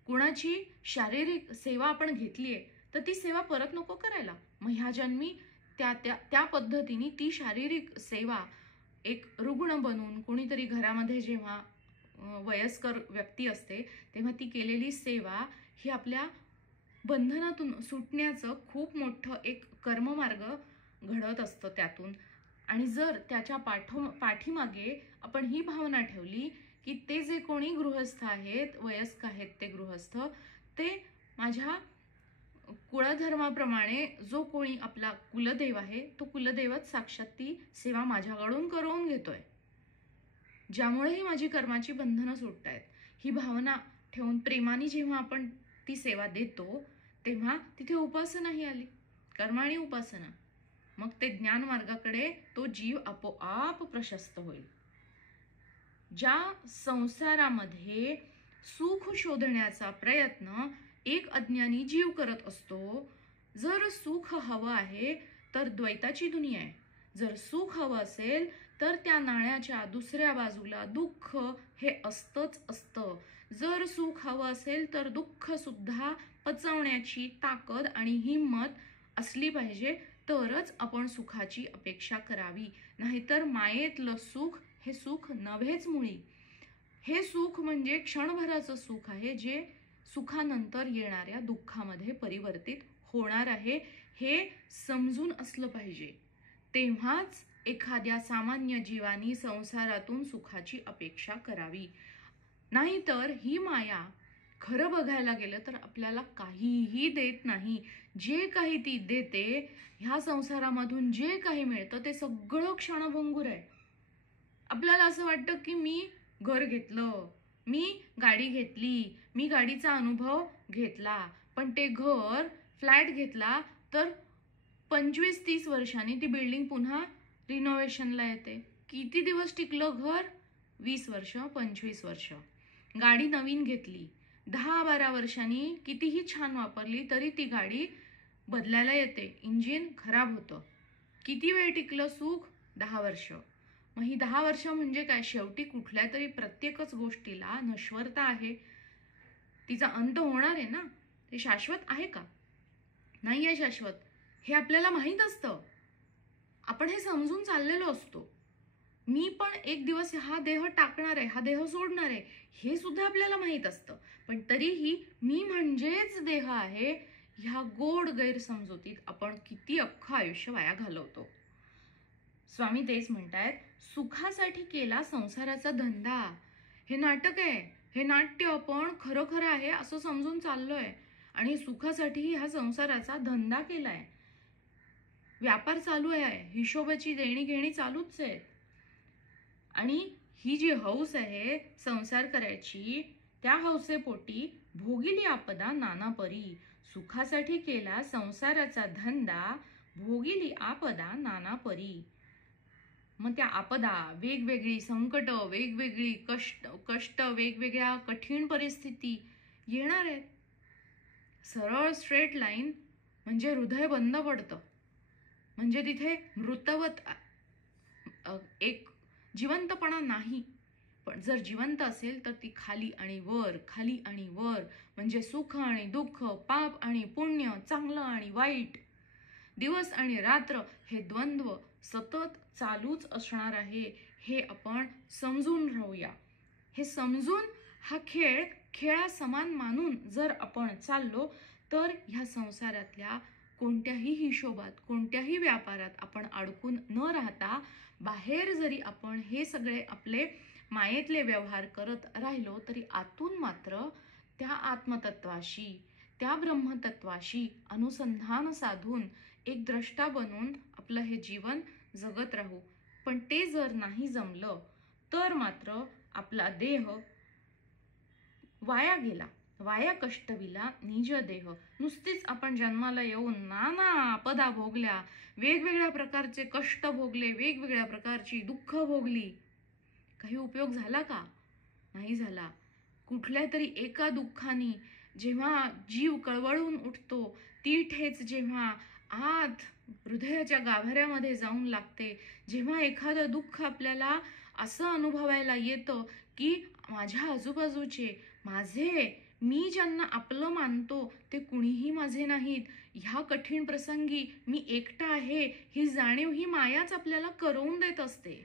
कुणाची शारीरिक सेवा आपण घेतलीये तर ती सेवा परत नको करायला, मग ह्या जन्मी त्या पद्धतीने ती शारीरिक सेवा एक रुग्ण बनून, कोणीतरी घरामध्ये जेव्हा वयस्कर व्यक्ती असते तेव्हा ती केलेली सेवा ही आपल्या बंधनातून सुटण्याचं खूप मोठं एक कर्ममार्ग घडत असतं त्यातून. आणि जर त्याच्या पाठीमागे आपण ही भावना ठेवली की ते जे कोणी गृहस्थ आहेत, वयस्क आहेत ते गृहस्थ, ते माझ्या कुळधर्माप्रमाणे जो कोणी आपला कुलदेव आहे तो कुलदेवच साक्षात ती सेवा माझ्याकडून करून घेतोय, ज्यामुळेही माझी कर्माची बंधनं सुटतायत, ही भावना ठेवून प्रेमाने जेव्हा आपण ती सेवा देतो तेव्हा तिथे उपासनाही आली, कर्माणी उपासना. मग ते ज्ञान मार्गाकडे तो जीव आपोआप प्रशस्त होईल. ज्या संसारामध्ये सुख शोधण्याचा प्रयत्न एक अज्ञानी जीव करत असतो, जर सुख हवं आहे तर द्वैताची दुनिया आहे, जर सुख हवं असेल तर त्या नाण्याच्या दुसऱ्या बाजूला दुःख हे असतंच असतं. जर सुख हवं असेल तर दुःख सुद्धा पचवण्याची ताकद आणि हिंमत असली पाहिजे, तरच आपण सुखाची अपेक्षा करावी. नाहीतर मायेतलं सुख हे सुख नव्हेच मुळी. हे सुख म्हणजे क्षणभराचं सुख आहे, जे सुखानंतर येणाऱ्या दुःखामध्ये परिवर्तित होणार आहे, हे समजून असलं पाहिजे. तेव्हाच एखाद्या सामान्य जीवानी संसारातून सुखाची अपेक्षा करावी. नाहीतर ही माया खरं बघायला गेलं तर आपल्याला काहीही देत नाही. जे काही ती देते, ह्या संसारामधून जे काही मिळतं ते सगळं क्षणभंगूर आहे. आपल्याला असं वाटतं की मी घर घेतलं, मी गाडी घेतली, मी गाडीचा अनुभव घेतला, पण ते घर, फ्लॅट घेतला तर 25-30 वर्षांनी ती बिल्डिंग पुन्हा रिनोव्हेशनला येते. किती दिवस टिकलं घर? 20 वर्ष, 25 वर्ष. गाडी नवीन घेतली, 10-12 वर्षांनी कितीही छान वापरली तरी ती गाडी बदलायला येते, इंजिन खराब होतं. किती वेळ टिकलं सुख? 10 वर्ष. मग ही 10 वर्ष म्हणजे काय? शेवटी कुठल्या तरी प्रत्येकच गोष्टीला नश्वरता आहे, तिचा अंत होणार आहे ना. ते शाश्वत आहे का? नाही आहे शाश्वत, हे आपल्याला माहीत असतं. आपण हे समजून चाललेलो असतो. मी पण एक दिवस हा देह टाकणार आहे, हा देह सोडणार आहे, हे सुद्धा आपल्याला माहीत असतं. पण तरीही मी म्हणजेच देह आहे ह्या गोड गैरसमजुतीत आपण किती अख्खं आयुष्य वाया घालवतो. स्वामी तेच म्हणतायत, सुखासाठी केला संसाराचा धंदा. हे नाटक आहे, हे नाट्य आपण खरं खरं आहे असं समजून चाललोय आणि सुखासाठी हा संसाराचा धंदा केलाय. व्यापार चालू आहे, हिशोबाची देणी घेणी चालूच आहे. आणि ही जी हौस आहे संसार करायची, त्या हौसेपोटी भोगिली आपदा नाना परी. सुखासाठी केला संसाराचा धंदा, भोगिली आपदा नाना परी. मग त्या आपदा, वेगवेगळी संकट, वेगवेगळी कष्ट, वेगवेगळ्या कठीण परिस्थिती येणार आहेत. सरळ स्ट्रेट लाईन म्हणजे हृदय बंद पडतं, म्हणजे तिथे मृतवत एक जिवंतपणा नाही. पण जर जिवंत असेल तर ती खाली आणि वर, खाली आणि वर, म्हणजे सुख आणि दुःख, पाप आणि पुण्य, चांगलं आणि वाईट, दिवस आणि रात्र हे द्वंद्व सतत चालूच असणार आहे. हे आपण समजून राहूया. हे समजून हा खेळ खेळासमान मानून जर आपण चाललो तर ह्या संसारातल्या कोणत्याही हिशोबात, कोणत्याही व्यापारात आपण अडकून न राहता बाहेर जरी आपण हे सगळे आपले मायेतले व्यवहार करत राहिलो तरी आतून मात्र त्या आत्मतत्वाशी, त्या ब्रह्मतत्वाशी अनुसंधान साधून एक द्रष्टा बनून आपलं हे जीवन जगत राहू. पण ते जर नाही जमलं तर मात्र आपला देह वाया गेला, वाया कष्टविला निज देह. नुसतीच आपण जन्माला येऊन नाना आपदा भोगल्या, वेगवेगळ्या प्रकारचे कष्ट भोगले, वेगवेगळ्या प्रकारची दुःख भोगली, काही उपयोग झाला का? नाही झाला. कुठल्या तरी एका दुःखाने जेव्हा जीव कळवळून उठतो, ती ठेच जेव्हा आत हृदयाच्या गाभाऱ्यामध्ये जाऊन लागते, जेव्हा एखादं दुःख आपल्याला असं अनुभवायला येतं की माझ्या आजूबाजूचे, माझे, मी ज्यांना आपलं मानतो ते कुणीही माझे नाहीत, ह्या कठीण प्रसंगी मी एकटा आहे ही जाणीव ही मायाच आपल्याला करवून देत असते.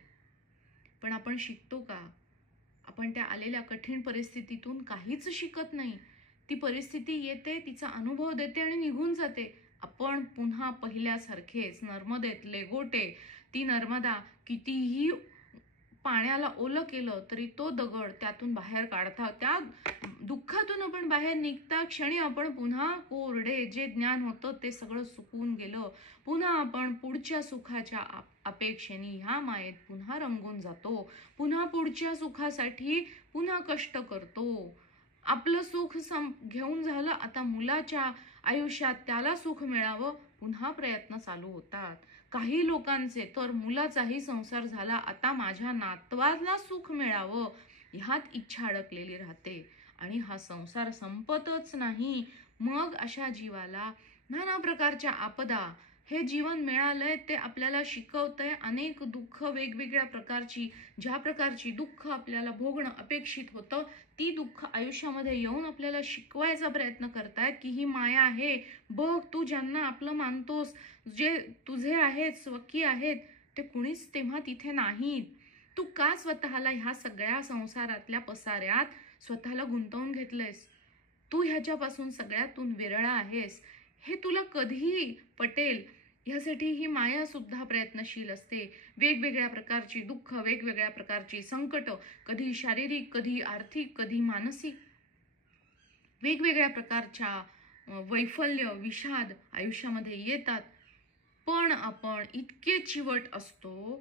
पण आपण शिकतो का? आपण त्या आलेल्या कठीण परिस्थितीतून काहीच शिकत नाही. ती परिस्थिती येते, तिचा अनुभव देते आणि निघून जाते. आपण पुन्हा पहिल्यासारखेच नर्मदेत लेगोटे. ती नर्मदा कितीही पाण्याला ओलं केलं तरी तो दगड त्यातून बाहेर काढता, त्या दुःखातून आपण बाहेर निघता क्षणी आपण पुन्हा कोरडे, जे ज्ञान होतं ते सगळं सुकून गेलं. पुन्हा आपण पुढच्या सुखाच्या अपेक्षेने ह्या मायेत पुन्हा रंगून जातो, पुन्हा पुढच्या सुखासाठी पुन्हा कष्ट करतो. आपलं सुख घेऊन झालं, आता मुलाच्या आयुष्यात त्याला सुख मिळावं, पुन्हा प्रयत्न चालू होतात. काही लोकांचे तर मुलाचाही संसार झाला, आता माझ्या नातवाला सुख मिळावं ह्यात इच्छा अडकलेली राहते आणि हा संसार संपतच नाही. मग अशा जीवाला नाना प्रकारच्या आपदा, हे जीवन मिळालंय ते आपल्याला शिकवतंय अनेक दुःख, वेगवेगळ्या प्रकारची, ज्या प्रकारची दुःख आपल्याला भोगणं अपेक्षित होतं ती दुःख आयुष्यामध्ये येऊन आपल्याला शिकवायचा प्रयत्न करतायत की ही माया आहे, बघ तू ज्यांना आपलं मानतोस, जे तुझे आहेत, स्वकीय आहेत, ते कुणीच तेव्हा तिथे नाहीत. तू का स्वतःला ह्या सगळ्या संसारातल्या पसाऱ्यात स्वतःला गुंतवून घेतलंयस? तू ह्याच्यापासून सगळ्यातून विरळा आहेस, हे तुला कधीही पटेल ह्यासाठी ही माया सुद्धा प्रयत्नशील असते. वेगवेगळ्या प्रकारची दुःख, वेगवेगळ्या प्रकारची संकट, कधी शारीरिक, कधी आर्थिक, कधी मानसिक, वेगवेगळ्या प्रकारच्या वैफल्य, विषाद आयुष्यामध्ये येतात. पण आपण इतके चिवट असतो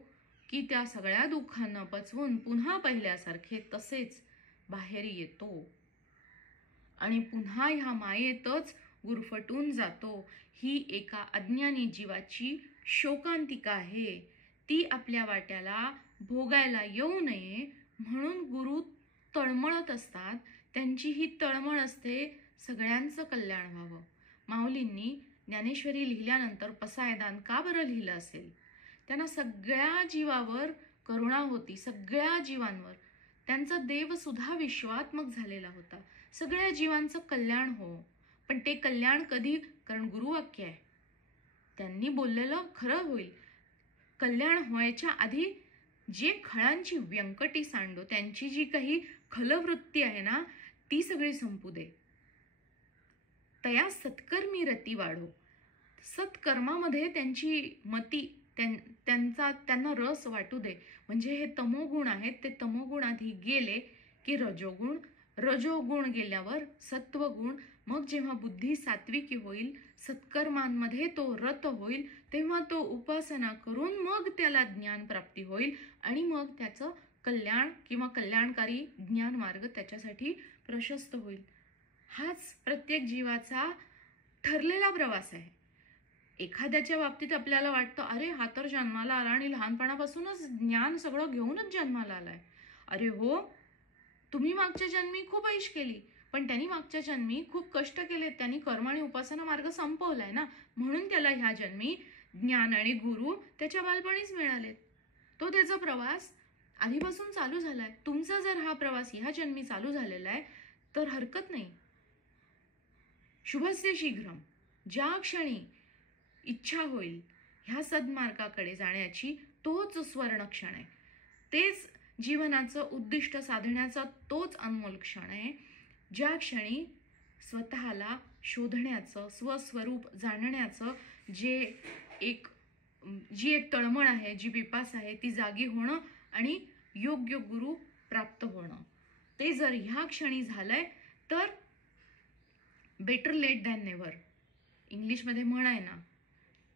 की त्या सगळ्या दुःखांना पचवून पुन्हा पहिल्यासारखे तसेच बाहेर येतो आणि पुन्हा ह्या मायेतच गुरफटून जातो. ही एका अज्ञानी जीवाची शोकांतिका आहे. ती आपल्या वाट्याला भोगायला येऊ नये म्हणून गुरु तळमळत असतात. त्यांची ही तळमळ असते सगळ्यांचं कल्याण व्हावं. माऊलींनी ज्ञानेश्वरी लिहिल्यानंतर पसायदान का बरं लिहिलं असेल? त्यांना सगळ्या जीवावर करुणा होती, सगळ्या जीवांवर. त्यांचा देवसुद्धा विश्वात्मक झालेला होता. सगळ्या जीवांचं कल्याण हो, पण ते कल्याण कधी? कारण गुरुवाक्य आहे, त्यांनी बोललेलं खरं होईल. कल्याण व्हायच्या आधी जे खळांची व्यंकटी सांडो, त्यांची जी काही खलवृत्ती आहे ना, ती सगळी संपू दे. तया सत्कर्मी रती वाढो. सत्कर्मामध्ये त्यांची मती, त्यांना रस वाटू दे. म्हणजे हे तमोगुण आहेत, ते तमोगुण आधी गेले की रजोगुण, रजोगुण गेल्यावर सत्वगुण, मग जेव्हा बुद्धी सात्विकी होईल, सत्कर्मांमध्ये तो रत होईल, तेव्हा तो उपासना करून मग त्याला ज्ञान प्राप्ती होईल आणि मग त्याचं कल्याण किंवा कल्याणकारी ज्ञान मार्ग त्याच्यासाठी प्रशस्त होईल. हाच प्रत्येक जीवाचा ठरलेला प्रवास आहे. एखाद्याच्या बाबतीत आपल्याला वाटतं, अरे हा तर जन्माला आला आणि लहानपणापासूनच ज्ञान सगळं घेऊनच जन्माला आलाय. अरे हो, तुम्ही मागच्या जन्मी खूप ऐश केली, पण त्यांनी मागच्या जन्मी खूप कष्ट केले, त्यांनी कर्म आणि उपासना मार्ग संपवलाय ना, म्हणून त्याला ह्या जन्मी ज्ञान आणि गुरु त्याच्या बालपणीच मिळालेत. तो त्याचा प्रवास आधीपासून चालू झालाय. तुमचा जर हा प्रवास ह्या जन्मी चालू झालेला आहे तर हरकत नाही. शुभस्य शीघ्रम. ज्या क्षणी इच्छा होईल ह्या सद्मार्गाकडे जाण्याची, तोच स्वर्ण क्षण आहे. तेच जीवनाचं उद्दिष्ट साधण्याचा तोच अनमोल क्षण आहे. ज्या क्षणी स्वतःला शोधण्याचं, स्वस्वरूप जाणण्याचं जी एक तळमळ आहे, जी पिपास आहे, ती जागी होणं आणि योग्य गुरु प्राप्त होणं, ते जर ह्या क्षणी झालंय तर बेटर लेट दॅन नेव्हर. इंग्लिशमध्ये म्हण आहे ना,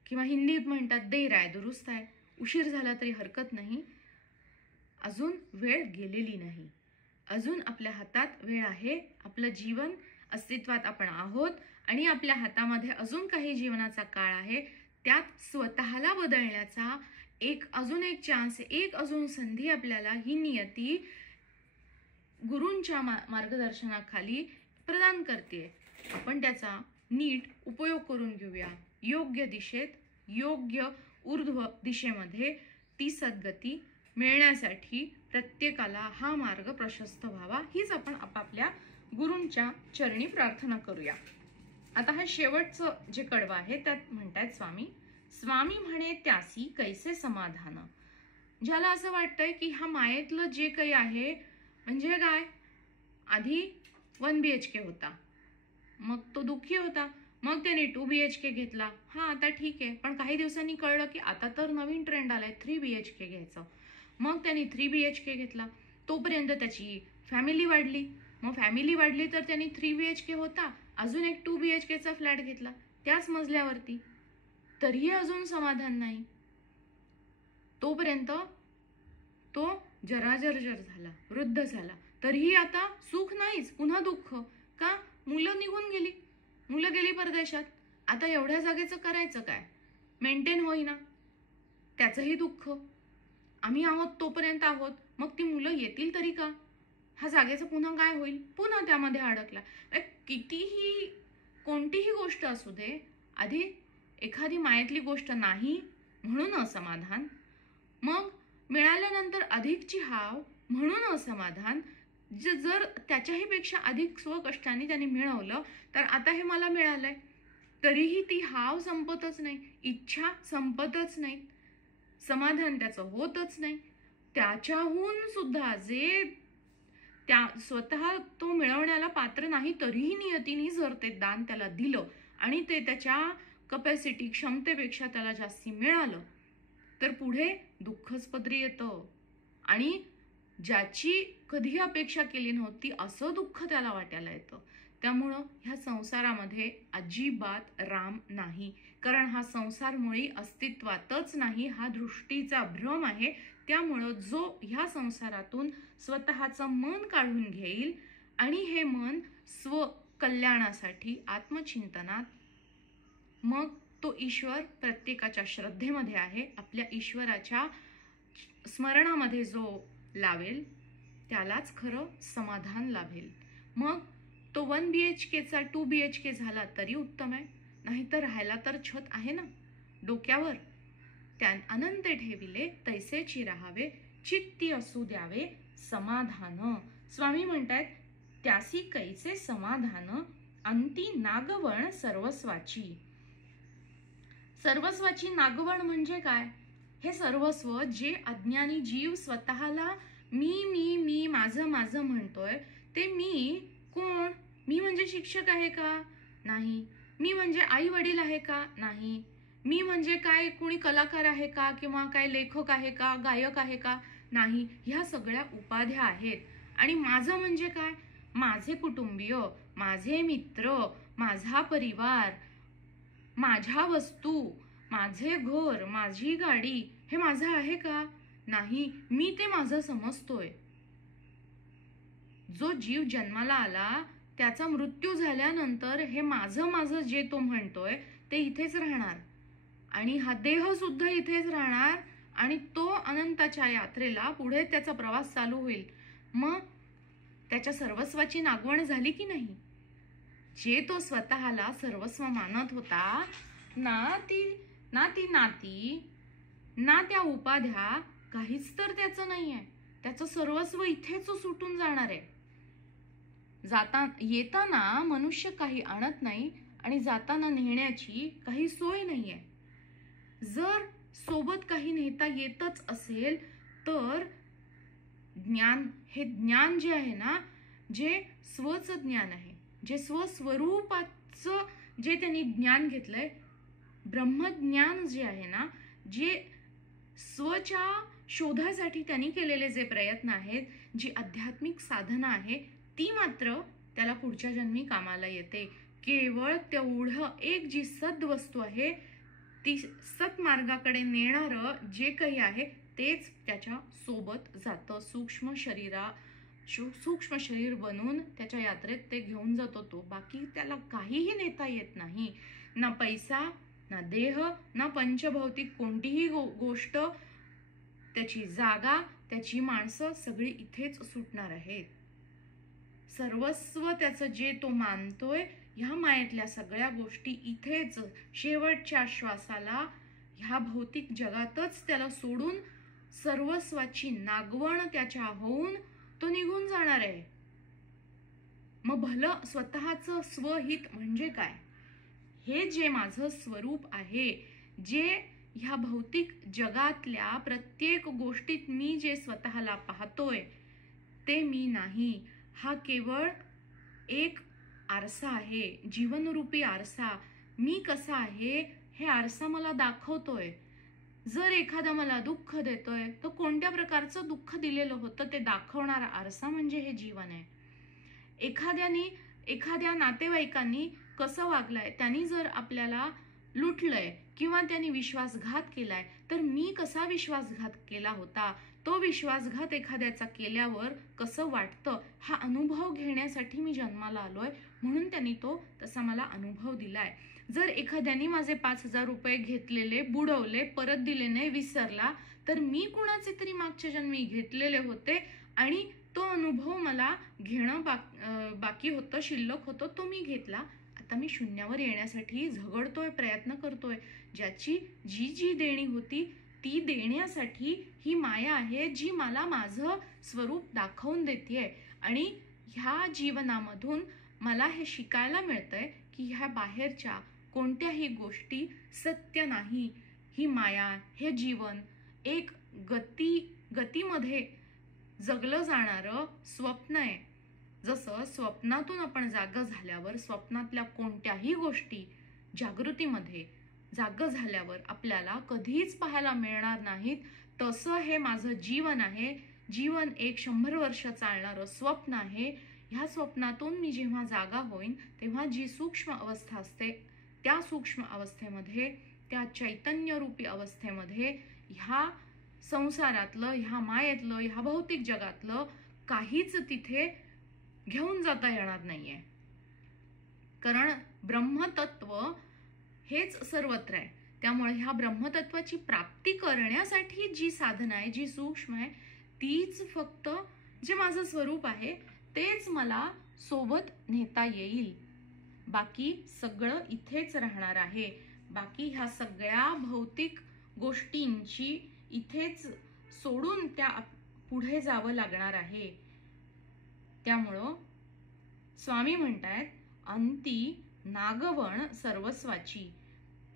किंवा हिंदीत म्हणतात देर आहे दुरुस्त आहे. उशीर झाला तरी हरकत नाही. अजून वेळ गेलेली नाही. अजून आपल्या हातात वेळ आहे. आपलं जीवन अस्तित्वात आपण आहोत आणि आपल्या हातामध्ये अजून काही जीवनाचा काळ आहे. त्यात स्वतःला बदलण्याचा अजून एक चान्स, एक अजून संधी आपल्याला ही नियती गुरूंच्या मार्गदर्शनाखाली प्रदान करते. आपण त्याचा नीट उपयोग करून घेऊया. योग्य दिशेत, योग्य ऊर्ध्व दिशेमध्ये ती सद्गती मिळण्यासाठी प्रत्येकाला हा मार्ग प्रशस्त व्हावा, हीच आपण आपापल्या गुरूंच्या चरणी प्रार्थना करूया. आता हा शेवटचं जे कडवं आहे त्यात म्हणतायत स्वामी म्हणे त्यासी कैसे समाधान. ज्याला असं वाटतंय की हा मायेतलं जे काही आहे, म्हणजे काय, आधी 1 BHK होता, मग तो दुःखी होता, मग त्याने 2 BHK घेतला. हा आता ठीक आहे, पण काही दिवसांनी कळलं की आता तर नवीन ट्रेंड आलाय 3 BHK घ्यायचं. मग त्यांनी 3 BHK घेतला. तोपर्यंत त्याची फॅमिली वाढली. मग फॅमिली वाढली तर त्यांनी 3 BHK होता, अजून एक 2 BHKचा फ्लॅट घेतला त्याच मजल्यावरती. तरीही अजून समाधान नाही. तोपर्यंत तो जराजर झाला, वृद्ध झाला, तरीही आता सुख नाहीच, पुन्हा दुःख. का? मुलं निघून गेली, मुलं गेली परदेशात. आता एवढ्या जागेचं करायचं काय? मेंटेन होईना, त्याचंही दुःख. आम्ही आहोत तोपर्यंत आहोत, मग ती मुलं येतील तरी का? हा जागेचं पुन्हा काय होईल? पुन्हा त्यामध्ये अडकला. कितीही कोणतीही गोष्ट असू दे, आधी एखादी मायेतली गोष्ट नाही म्हणून असमाधान, मग मिळाल्यानंतर अधिकची हाव म्हणून असमाधान. जर त्याच्याही पेक्षा अधिक स्वकष्टाने त्याने मिळवलं तर आता हे मला मिळालंय, तरीही ती हाव संपतच नाही, इच्छा संपतच नाही, समाधान त्याचं होतच नाही. त्याच्याहून सुद्धा जे त्या स्वतः तो मिळवण्याला पात्र नाही, तरीही नियतीने जर ते दान त्याला दिलं आणि ते त्याच्या कपॅसिटी, क्षमतेपेक्षा त्याला जास्ती मिळालं, तर पुढे दुःखच पदरी येतं आणि ज्याची कधी अपेक्षा केली नव्हती असं दुःख त्याला वाटायला येतं. त्यामुळं ह्या संसारामध्ये अजिबात राम नाही, कारण हा संसार मुळी अस्तित्वातच नाही, हा दृष्टीचा भ्रम आहे. त्यामुळं जो ह्या संसारातून स्वतःचं मन काढून घेईल आणि हे मन कल्याणासाठी आत्मचिंतनात, मग तो ईश्वर प्रत्येकाच्या श्रद्धेमध्ये आहे, आपल्या ईश्वराच्या स्मरणामध्ये जो लावेल त्यालाच खरं समाधान लाभेल. मग तो 1 BHK चा 2 BHK झाला तरी उत्तम आहे, नाहीतर राहायला तर छत आहे ना डोक्यावर. त्यान अनंत ठेविले तैसेची राहावे, चित्ती असू द्यावे समाधान. स्वामी म्हणतात त्यासी कैसे समाधान, अंती नागवण सर्वस्वाची. सर्वस्वाची नागवण म्हणजे काय? हे सर्वस्व जे अज्ञानी जीव स्वतःला मी मी मी माझं माझं म्हणतोय, ते मी कोण? मी म्हणजे शिक्षक आहे का? नाही. मी म्हणजे आई वडील आहे का? नाही. मी म्हणजे काय कोणी कलाकार आहे का, किंवा काय लेखक आहे का, गायक आहे का? नाही. ह्या सगळ्या उपाध्या आहेत. आणि माझं म्हणजे काय? माझे कुटुंबीय, माझे मित्र, माझा परिवार, माझ्या वस्तू, माझे घर, माझी गाडी, हे माझं आहे का? नाही. मी ते माझं समजतोय. जो जीव जन्माला आला त्याचा मृत्यू झाल्यानंतर हे माझं माझं जे तो म्हणतोय ते इथेच राहणार, आणि हा देह सुद्धा इथेच राहणार, आणि तो अनंताच्या यात्रेला पुढे त्याचा प्रवास चालू होईल. मग त्याच्या सर्वस्वाची नागवण झाली की नाही? जे तो स्वतःला सर्वस्व मानत होता ना, ती नाती ना त्या उपाध्या, काहीच तर त्याचं नाहीये. त्याचं सर्वस्व इथेच सुटून जाणार आहे. येताना मनुष्य काही आणत नाही, आणि जाताना नेण्याची काही सोय नाहीये. जर सोबत काही नेता येतच असेल तर ज्ञान, हे ज्ञान जे आहे ना, जे स्वचं ज्ञान आहे, जे स्वस्वरूपाचं जे त्यांनी ज्ञान घेतलंय, ब्रह्मज्ञान जे आहे ना, जे स्वच्या शोधासाठी त्यांनी केलेले जे प्रयत्न आहेत, जी आध्यात्मिक साधना आहे, ती मात्र त्याला पुढच्या जन्मी कामाला येते. केवळ तेवढं एक जी सद्वस्तू आहे, ती सत्मार्गाकडे नेणारं जे काही आहे तेच त्याच्या सोबत जातं. सूक्ष्म शरीर बनून त्याच्या यात्रेत ते घेऊन जातो तो. बाकी त्याला काहीही नेता येत नाही. ना पैसा, ना देह, ना पंचभौतिक कोणतीही गोष्ट, त्याची जागा, त्याची माणसं सगळी इथेच सुटणार आहेत. सर्वस्व त्याचं जे तो मानतोय, ह्या मायेतल्या सगळ्या गोष्टी इथेच शेवटच्या श्वासाला ह्या भौतिक जगातच त्याला सोडून सर्वस्वाची नागवण त्याच्या होऊन तो निघून जाणार आहे. मग भलं स्वतःचं स्वहित म्हणजे काय? हे जे माझं स्वरूप आहे, जे ह्या भौतिक जगातल्या प्रत्येक गोष्टीत मी जे स्वतःला पाहतोय ते मी नाही. हा केवळ एक आरसा आहे, जीवनरूपी आरसा. मी कसा आहे हे आरसा मला दाखवतोय. जर एखादा मला दुःख देतोय तर कोणत्या प्रकारचं दुःख दिलेलं होतं ते दाखवणारा आरसा म्हणजे हे जीवन आहे. एखाद्या नातेवाईकांनी कसं वागलंय, त्यांनी जर आपल्याला लुटलंय किंवा त्यांनी विश्वासघात केलाय, तर मी कसा विश्वासघात केला होता, तो विश्वासघात एखाद्याचा केल्यावर कसं वाटतं, हा अनुभव घेण्यासाठी मी जन्माला आलोय, म्हणून त्यांनी तो तसा मला अनुभव दिलाय. जर एखाद्याने माझे 5,000 रुपये घेतलेले, बुडवले, परत दिले नाही, विसरला, तर मी कुणाचे तरी मागच्या जन्मी घेतलेले होते, आणि तो अनुभव मला घेणं बाकी होतं, शिल्लक होतं, तो मी घेतला. आता मी शून्यावर येण्यासाठी झगडतोय, प्रयत्न करतोय. ज्याची जी देणी होती ती देण्यासाठी ही माया आहे, जी मला माझं स्वरूप दाखवून देतेय. आणि ह्या जीवनामधून मला हे शिकायला मिळतंय की ह्या बाहेरच्या कोणत्याही गोष्टी सत्य नाही. ही माया, हे जीवन एक गतीमध्ये जगलं जाणारं स्वप्न आहे. जसं स्वप्नातून आपण जागं झाल्यावर स्वप्नातल्या कोणत्याही गोष्टी जागृतीमध्ये जागं झाल्यावर आपल्याला कधीच पाहायला मिळणार नाहीत, तसं हे माझं जीवन आहे. जीवन एक 100 वर्ष चालणारं स्वप्न आहे. ह्या स्वप्नातून मी जेव्हा जागा होईन तेव्हा जी सूक्ष्म अवस्था असते, त्या सूक्ष्म अवस्थेमध्ये, त्या चैतन्यरूपी अवस्थेमध्ये ह्या संसारातलं, ह्या मायेतलं, ह्या भौतिक जगातलं काहीच तिथे घेऊन जाता येणार नाहीये. कारण ब्रह्मतत्व हेच सर्वत्र आहे. त्यामुळे ह्या ब्रह्मतत्वाची प्राप्ती करण्यासाठी जी साधना आहे, जी सूक्ष्म आहे, तीच फक्त जे माझं स्वरूप आहे तेच मला सोबत नेता येईल. बाकी सगळं इथेच राहणार आहे. बाकी ह्या सगळ्या भौतिक गोष्टींची इथेच सोडून त्या पुढे जावं लागणार आहे. त्यामुळं स्वामी म्हणतायत, अंती नागवण सर्वस्वाची.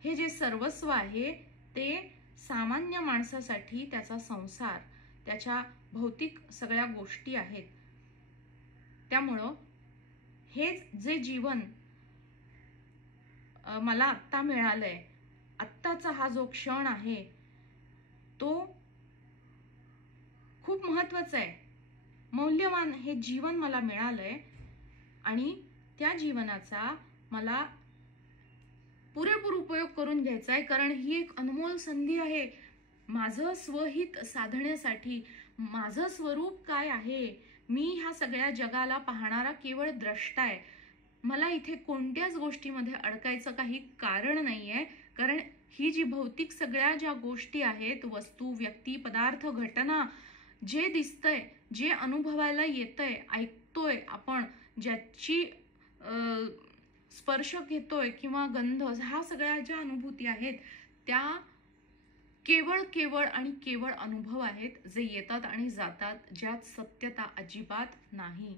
हे जे सर्वस्व आहे ते सामान्य माणसासाठी त्याचा संसार, त्याच्या भौतिक सगळ्या गोष्टी आहेत. त्यामुळं हेच जे जीवन मला आत्ता मिळालंय, आत्ताचा हा जो क्षण आहे तो खूप महत्वाचा आहे, मौल्यवान हे जीवन मला मिळालंय आणि त्या जीवनाचा मला पुरेपूर उपयोग करून घ्यायचा आहे. कारण ही एक अनमोल संधी आहे माझं स्वहित साधण्यासाठी. माझं स्वरूप काय आहे, मी ह्या सगळ्या जगाला पाहणारा केवळ द्रष्टा आहे. मला इथे कोणत्याच गोष्टीमध्ये अडकायचं काही कारण नाहीये. कारण ही जी भौतिक सगळ्या ज्या गोष्टी आहेत, वस्तू, व्यक्ती, पदार्थ, घटना, जे दिसतंय, जे अनुभवायला येतंय, ऐकतोय आपण, ज्याची स्पर्श घेतोय किंवा गंध, ह्या सगळ्या ज्या अनुभूती आहेत त्या केवळ केवळ आणि केवळ अनुभव आहेत, जे येतात आणि जातात, ज्यात सत्यता अजिबात नाही.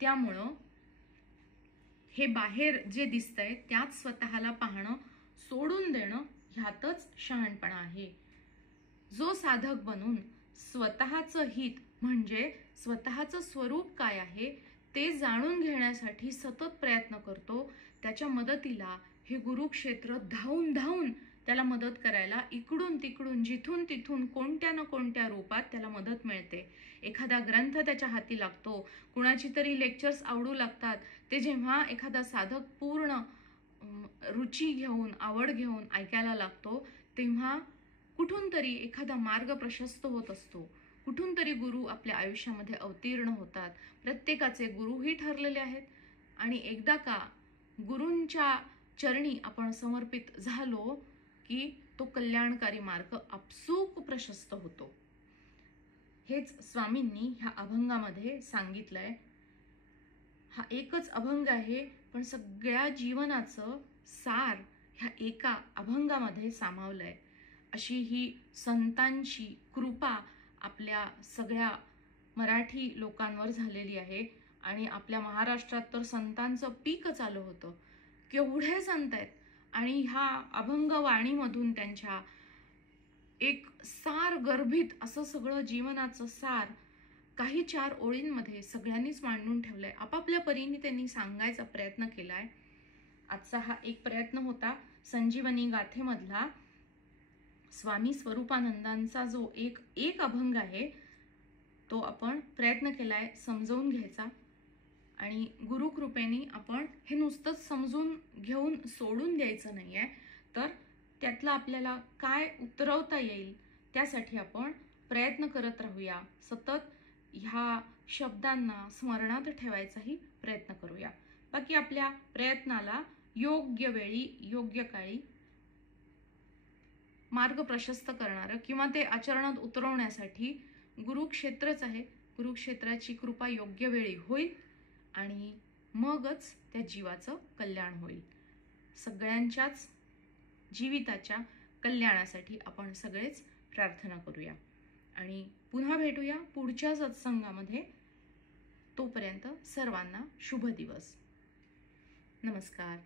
त्यामुळं हे बाहेर जे दिसतंय त्यात स्वतःला पाहणं सोडून देणं ह्यातच शहाणपणा आहे. जो साधक बनून स्वतःचं हित म्हणजे स्वतःचं स्वरूप काय आहे ते जाणून घेण्यासाठी सतत प्रयत्न करतो, त्याच्या मदतीला हे गुरुक्षेत्र धावून धावून त्याला मदत करायला इकडून तिकडून जिथून तिथून कोणत्या ना कोणत्या रूपात त्याला मदत मिळते. एखादा ग्रंथ त्याच्या हाती लागतो, कुणाची तरी लेक्चर्स आवडू लागतात. ते जेव्हा एखादा साधक पूर्ण रुची घेऊन, आवड घेऊन ऐकायला लागतो, तेव्हा कुठून तरी एखादा मार्ग प्रशस्त होत असतो. कुठून तरी गुरु आपल्या आयुष्यामध्ये अवतीर्ण होतात. प्रत्येकाचे गुरुही ठरलेले आहेत आणि एकदा का गुरूंच्या चरणी आपण समर्पित झालो की तो कल्याणकारी मार्ग आपसूक प्रशस्त होतो. हेच स्वामींनी ह्या अभंगामध्ये सांगितलंय. हा एकच अभंग आहे, पण सगळ्या जीवनाचं सार ह्या एका अभंगामध्ये सामावलंय. अशी ही संतांची कृपा आपल्या सगळ्या मराठी लोकांवर झालेली आहे. आणि आपल्या महाराष्ट्रात तर संतांचं पीक चालू होतं. केवढे संत आहेत आणि ह्या अभंगवाणीमधून त्यांच्या एक सार गर्भित असं सगळं जीवनाचं सार काही 4 ओळींमध्ये सगळ्यांनीच मांडून ठेवलंय. आपापल्या परीने त्यांनी सांगायचा प्रयत्न केलाय. आजचा हा एक प्रयत्न होता संजीवनी गाथेमधला स्वामी स्वरूपानंदांचा जो एक अभंग आहे तो आपण प्रयत्न केलाय समजून घ्यायचा. आणि गुरुकृपेने आपण हे नुसतंच समजून घेऊन सोडून द्यायचं नाहीये, तर त्यातलं आपल्याला काय उतरवता येईल त्यासाठी आपण प्रयत्न करत राहूया. सतत ह्या शब्दांना स्मरणात ठेवायचाही प्रयत्न करूया. बाकी आपल्या प्रयत्नाला योग्य वेळी योग्य काळी मार्ग प्रशस्त करणारं किंवा ते आचरणात उतरवण्यासाठी गुरुक्षेत्रच आहे. गुरुक्षेत्राची कृपा योग्य वेळी होईल आणि मगच त्या जीवाचं कल्याण होईल. सगळ्यांच्याच जीविताच्या कल्याणासाठी आपण सगळेच प्रार्थना करूया आणि पुन्हा भेटूया पुढच्या सत्संगामध्ये. तोपर्यंत सर्वांना शुभ दिवस. नमस्कार.